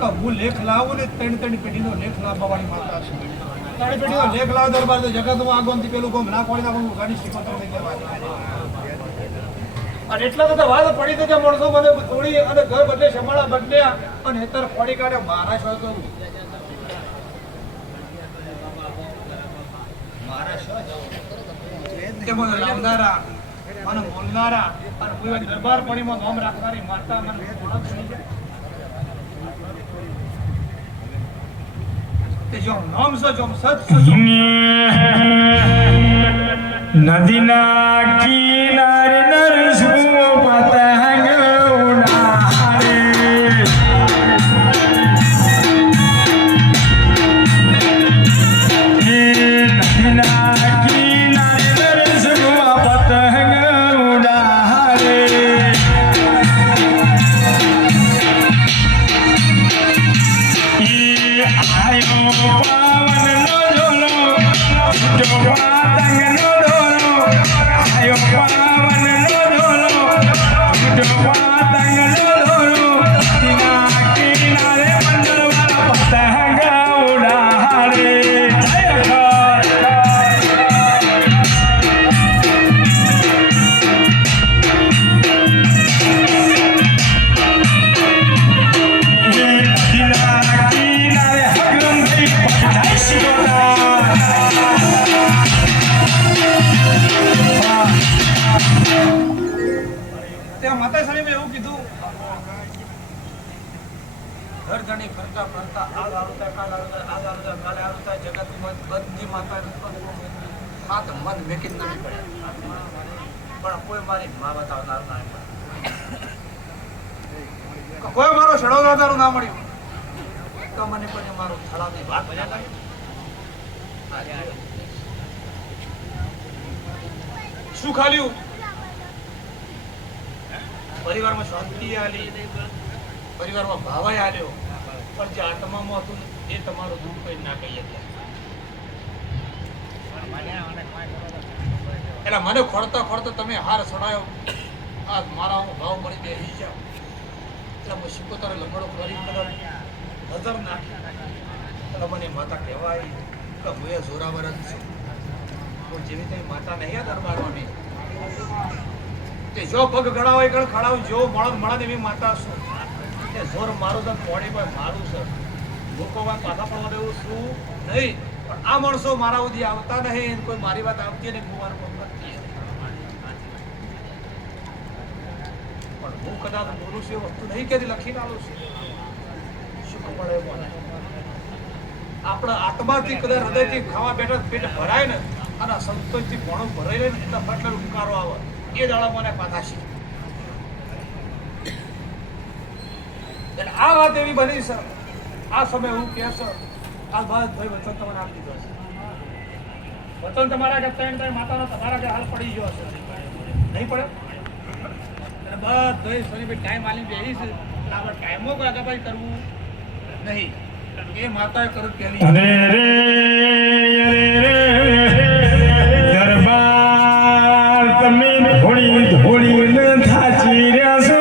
કે હું લેખ લાવું ને ત્રણ પેઢીનો લેખ લાવવાની માતા છે. ત્રણ પેઢીનો લેખ લાવ દરબાર તો જગતમાં આગોમથી પેલું ગોમ ના પડી નાખું ગાડી શીખવતો થઈ ગયા. અને એટલા બધા વાત પડી તો કે માણસો મને થોડી અને ઘર બદલે સંભાળા બદલ્યા અને હેતર ફોડી કાઢે મારા શો તો મારા શો કે મને લાવનારા મને બોલનારા અને કોઈ દરબાર પડીમાં નામ રાખનારી માતા મને ઓળખ થઈ જાય. તે જો નામ સો જો સત નદીના કિનારે નરસું પતંગ ઉડાડે. નદીના કિનારે નરસું પતંગ ઉડાડે. આયો પાવનનો ઝોલો જો પતંગનો ઢોલો. આયો પાવનનો ઝોલો જો પતંગનો ઢોલો. નદીના કિનારે મંડળવાળા પતંગ ઉડાડે. જય માતા સાહેબે એવું કીધું ઘર ઘણી ફરતા ફરતા આજ આવતા કાલ આવતા આજ આવતા કાલે આવતા જગતમાં બધી માતા હાથ મન મેકી નથી પડ્યા પણ કોઈ મારી મા બતાવનાર ના મળ્યું. કોઈ મારો શેડોદાર ના મળ્યું તો મને કોઈ મારો થળાની વાત શું ખાલ્યું પરિવારમાં શાંતિ આલી પરિવારમાં ભાવાય આલ્યો પણ જે આત્મામાં હતું એ તમારું દુઃખ કઈ ના કહી એટલે મને ખોડતા ખોડતા તમે હાર સડાયો આ મારા ભાવ મળી બેસી જાઓ એટલે હું શીખોતર લંગડો કરી નજર નાખી એટલે મને માતા કહેવાય કે હું એ જોરાવર જ છું પણ જેવી તેવી માતા નહીં દરબારોની કે જો પગ ગળા હોય ગણ ખડાવ જો મળે એવી માતા છું કે જોર મારું તો પોડી પર મારું છે લોકો વાત પાછા પડવા દેવું શું નહીં પણ આ માણસો મારા સુધી આવતા નહીં કોઈ મારી વાત આવતી નહીં હું મારું નથી પણ હું કદાચ બોલું છું એ વસ્તુ નહીં કદી લખીને આવું છું શું મળે મને આપણા આત્માથી કદાચ હૃદયથી ખાવા બેઠા પેટ ભરાય ને અને સંતોષથી ભણું ભરાઈ રહે ને એટલે ફટલે ઉકારો આવે એ દાડા મને પાછા છે. આ વાત એવી બની છે આ સમય હું કે છે આ બાદ ભાઈ વચન તમને આપી દીધો છે વચન તમારા કે ત્રણ માતાનો તમારા કે હાલ પડી ગયો છે નહીં પડે અને બસ ભાઈ સોની ટાઈમ આલી બેહી છે આપણે ટાઈમો કોઈ આગળ ભાઈ કરવું નહીં એ માતાએ કરું પહેલી દરબાર તમે ધોળી ધોળી ન થાચી રહ્યા છો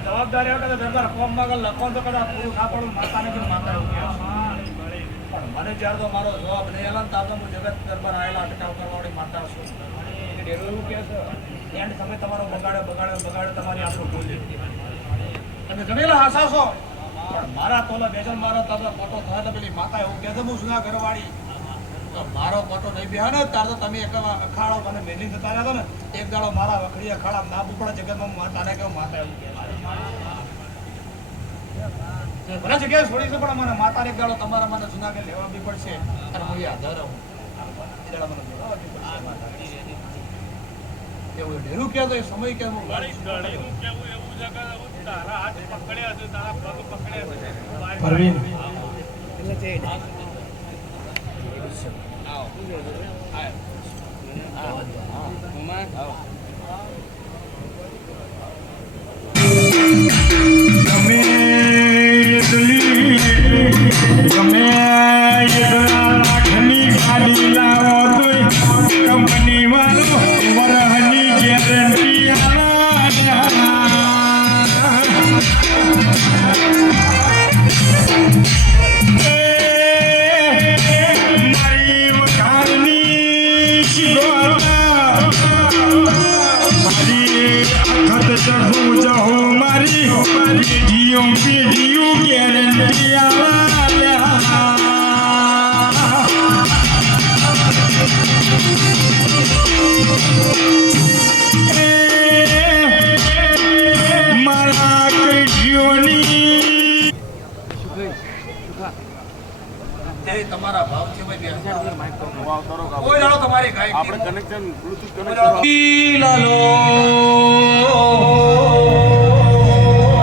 જવાબદારી આવે દરબાર ફોર્મ માં લખો તો કદાચ પૂરું ના પડું માતાને પણ માતા એવું કહે પણ મને જ્યારે તો મારો જવાબ નહીં આલા ને તો હું જગત દરબાર આવેલા અટકાવ કરવાવાળી માતા છું ડેરો એવું કહે છે એન્ડ તમે તમારો બગાડે તમારી આપણું બોલી તમે તમે જણેલા હાસા છો પણ મારા તોલા બેજલ મારા તારા મોટો થાય તો પેલી માતા એવું કહે છે હું જૂના ઘરવાળી તો મારો મોટો નહીં બેહા ને તાર તો તમે એક અખાડો મને મેલી જતા રહ્યા ને એક દાડો મારા વખડી અખાડા ના બુપડા જગતમાં માતાને કહું માતા એવું કહે ભલે જગ્યાએ છોડી છે પણ મને માતાને એક દાડો તમારા મને જૂનાગઢ લેવા બી પડશે અને હું એ આધાર રહું એ દાડો મને બોલાવવા બી પડશે માતા એવું ઢેરું કહેતો એ સમય કે હું પરવીન ગમે એટલા લાખની ગાડી લાવો તોય કંપની વાળો વરહની ગેરંટી મારી વખારની શિગોતા મારી અખત ચઢું જહું મારી પેઢીઓ ગેરંટી મારા કઢીઓની તે તમારા ભાવ છે ભાઈ કોઈ દાડો તમારી ગાય આપણે connection Bluetooth connection Lalo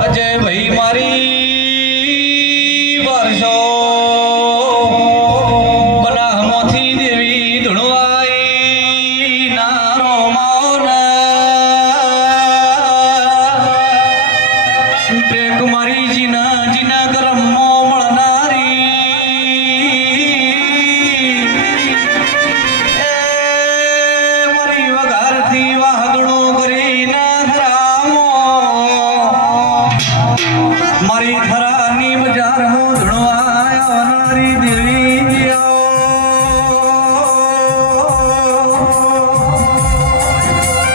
Ajay ભાઈ મારી વર્ષો બનાહમાંથી દેવી ધૂળવાઈ નારો માવના પ્રેક મારી જીના જીના કરમો મળનારી એ મારી વઘારથી વાહગણો કરી ના ધરામો મારી થરાની બજાર હું ધણવાયા વનારી દેવી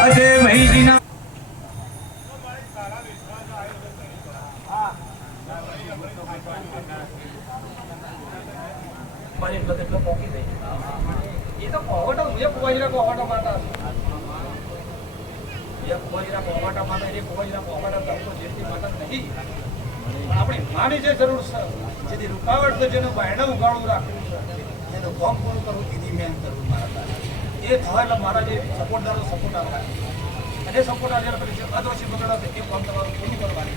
અજય ભાઈજીના મારી બધે તો પોકી દઈ એ તો કોહટો એ કુવાજીરા કોહટો માતા એ કુવાજીરા કોહટા માતા એ કુવાજીરા કોહટા તરતો જેથી માતા નહીં પણ આપણી માની જે જરૂર છે જેથી રૂકાવટ છે જેનું બાયણે ઉગાડું રાખવું છે એનું કામ પૂરું કરવું કીધી મેં કરવું મારા એ થાય એટલે મારા જે સપોર્ટદારો સપોર્ટ આપે અને સપોર્ટ આવ્યા પછી અદોશી બગડા છે એ કામ તમારું પૂરું કરવાનું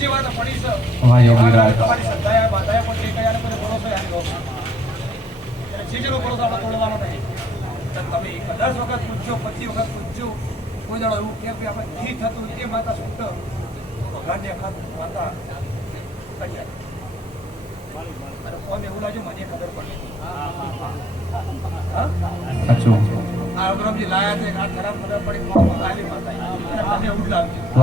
જે વાત પડી છે તમારી શ્રદ્ધાયા બાધાયા પણ જે કયા કોઈ ભરોસો યાદ રહો એટલે જે જેનો ભરોસો આપણે તોડવાનો નહીં તો તમે 10 વખત પૂછજો 25 વખત પૂછજો કોઈ દાડો એવું કે ભાઈ આપણે જી થતું એ માતા સુટ ભગવાનની અખાત માતા કરી અને કોને એવું લાગ્યું મને ખબર પડી હા સાચું આ અગ્રમજી લાયા છે આ ખરાબ ખબર પડી કોણ કાલી માતા અને મને એવું લાગ્યું